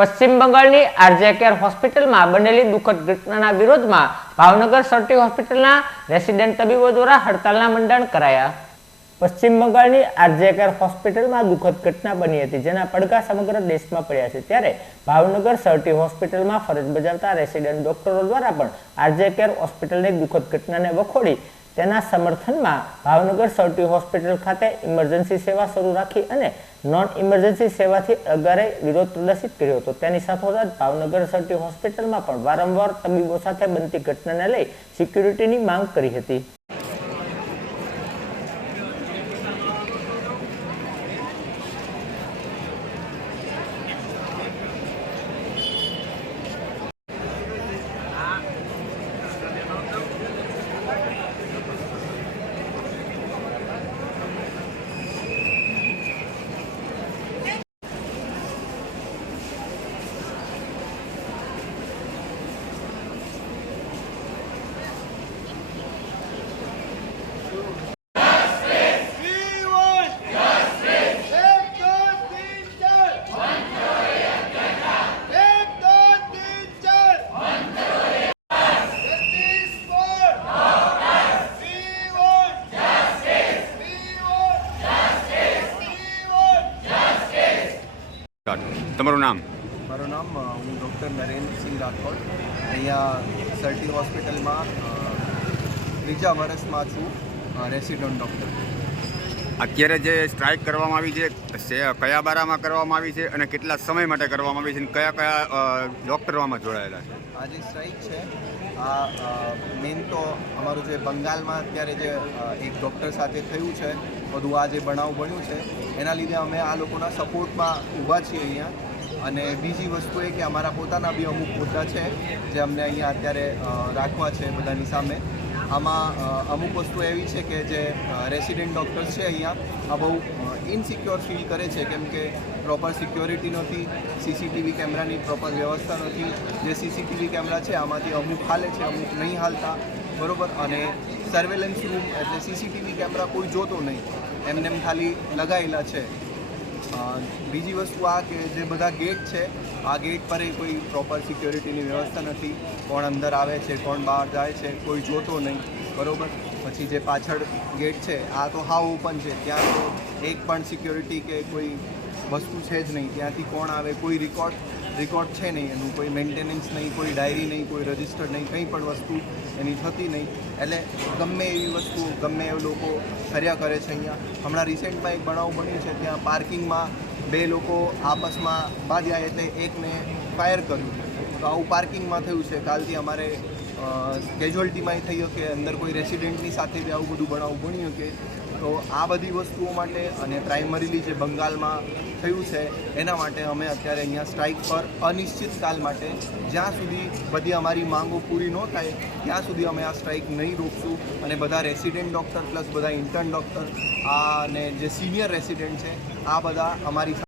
પશ્ચિમ બંગાળની RJ care હોસ્પિટલમાં બનેલી દુઃખદ ઘટનાના વિરોધમાં ભાવનગર સરટી હોસ્પિટલના રેસિડેન્ટ તબીબો દ્વારા હડતાલના મંડાણ કરાયા. પશ્ચિમ બંગાળની આરજેકેર હોસ્પિટલમાં દુઃખદ ઘટના બની હતી, જેના પડઘા સમગ્ર દેશમાં પડ્યા છે. ત્યારે ભાવનગર સરટી હોસ્પિટલમાં ફરજ બજાવતા રેસિડેન્ટ ડોક્ટરો દ્વારા પણ આરજેકેર હોસ્પિટલની દુઃખદ ઘટનાને વખોડી તેના સમર્થનમાં ભાવનગર સર્ટી હોસ્પિટલ ખાતે ઇમરજન્સી સેવા શરૂ રાખી અને નોન ઇમરજન્સી સેવાથી અગારે વિરોધ પ્રદર્શિત કર્યો હતો. તેની સાથોસાથ ભાવનગર સરટી હોસ્પિટલમાં પણ વારંવાર તબીબો સાથે બનતી ઘટનાને લઈ સિક્યુરિટીની માંગ કરી હતી. તમારું નામ? મારું નામ હું ડૉક્ટર નરેન્દ્રસિંહ રાઠોડ. અહીંયા સરટી હોસ્પિટલમાં ત્રીજા વર્ષમાં છું રેસિડન્ટ ડૉક્ટર. અત્યારે જે સ્ટ્રાઇક કરવામાં આવી છે કયા બારામાં કરવામાં આવી છે અને કેટલા સમય માટે કરવામાં આવી છે અને કયા કયા ડૉક્ટરોમાં જોડાયેલા છે? આ જે સ્ટ્રાઇક છે આ મેઇન તો અમારું જે બંગાળમાં અત્યારે જે એક ડૉક્ટર સાથે થયું છે, બધું આ જે બનાવ બન્યું છે, એના લીધે અમે આ લોકોના સપોર્ટમાં ઊભા છીએ અહીંયા. અને બીજી વસ્તુ એ કે અમારા પોતાના બી અમુક મુદ્દા છે, જે અમને અહીંયા અત્યારે રાખવા છે બધાની સામે. આમાં અમુક વસ્તુ એવી છે કે જે રેસિડેન્ટ ડૉક્ટર્સ છે અહીંયા, આ બહુ ઇનસિક્યોર ફીલ કરે છે, કેમ કે પ્રોપર સિક્યોરિટી નથી સીસીટીવી કેમેરાની પ્રોપર વ્યવસ્થા નથી. જે સીસીટીવી કેમેરા છે, આમાંથી અમુક હાલે છે, અમુક નહીં હાલતા, બરોબર? અને સર્વેલન્સ રૂમ એટલે સીસીટીવી કેમેરા કોઈ જોતો નહીં. એમને એમ ખાલી લગાવેલા છે. બીજી વસ્તુ આ કે જે બધા ગેટ છે, આ ગેટ પર કોઈ પ્રોપર સિક્યોરિટીની વ્યવસ્થા નથી. કોણ અંદર આવે છે, કોણ બહાર જાય છે, કોઈ જોતો નહીં. બરાબર? પછી જે પાછળ ગેટ છે, આ તો હાવ ઓપન છે. ત્યાં તો એક પણ સિક્યોરિટી કે કોઈ વસ્તુ છે જ નહીં. ત્યાંથી કોણ આવે, કોઈ રેકોર્ડ રેકોર્ડ છે નહીં, એનું કોઈ મેન્ટેનન્સ નહીં, કોઈ ડાયરી નહીં, કોઈ રજિસ્ટર નહીં, કંઈ પણ વસ્તુ એની થતી નહીં. એટલે ગમે એવી વસ્તુ, ગમે એ લોકો કર્યા કરે છે અહીંયા. હમણાં રિસેન્ટમાં એક બનાવ બન્યો છે, ત્યાં પાર્કિંગમાં બે લોકો આપસમાં બાંધ્યા એટલે એકને ફાયર કર્યું. તો આવું પાર્કિંગમાં થયું છે. કાલથી અમારે કેઝ્યુઅલ્ટીમાં થઈ કે અંદર કોઈ રેસિડેન્ટની સાથે બી આવું બધું બનાવું બન્યું કે, તો આ બધી વસ્તુઓ માટે અને પ્રાઇમરીલી જે બંગાળમાં થયું છે, એના માટે અમે અત્યારે અહીંયા સ્ટ્રાઇક પર અનિશ્ચિતકાલ માટે જ્યાં સુધી બધી અમારી માંગો પૂરી ન થાય, ત્યાં સુધી અમે આ સ્ટ્રાઇક નહીં રોકશું અને બધા રેસિડેન્ટ ડૉક્ટર પ્લસ બધા ઇન્ટર્ન ડૉક્ટર આ અને જે સિનિયર રેસિડેન્ટ છે, આ બધા અમારી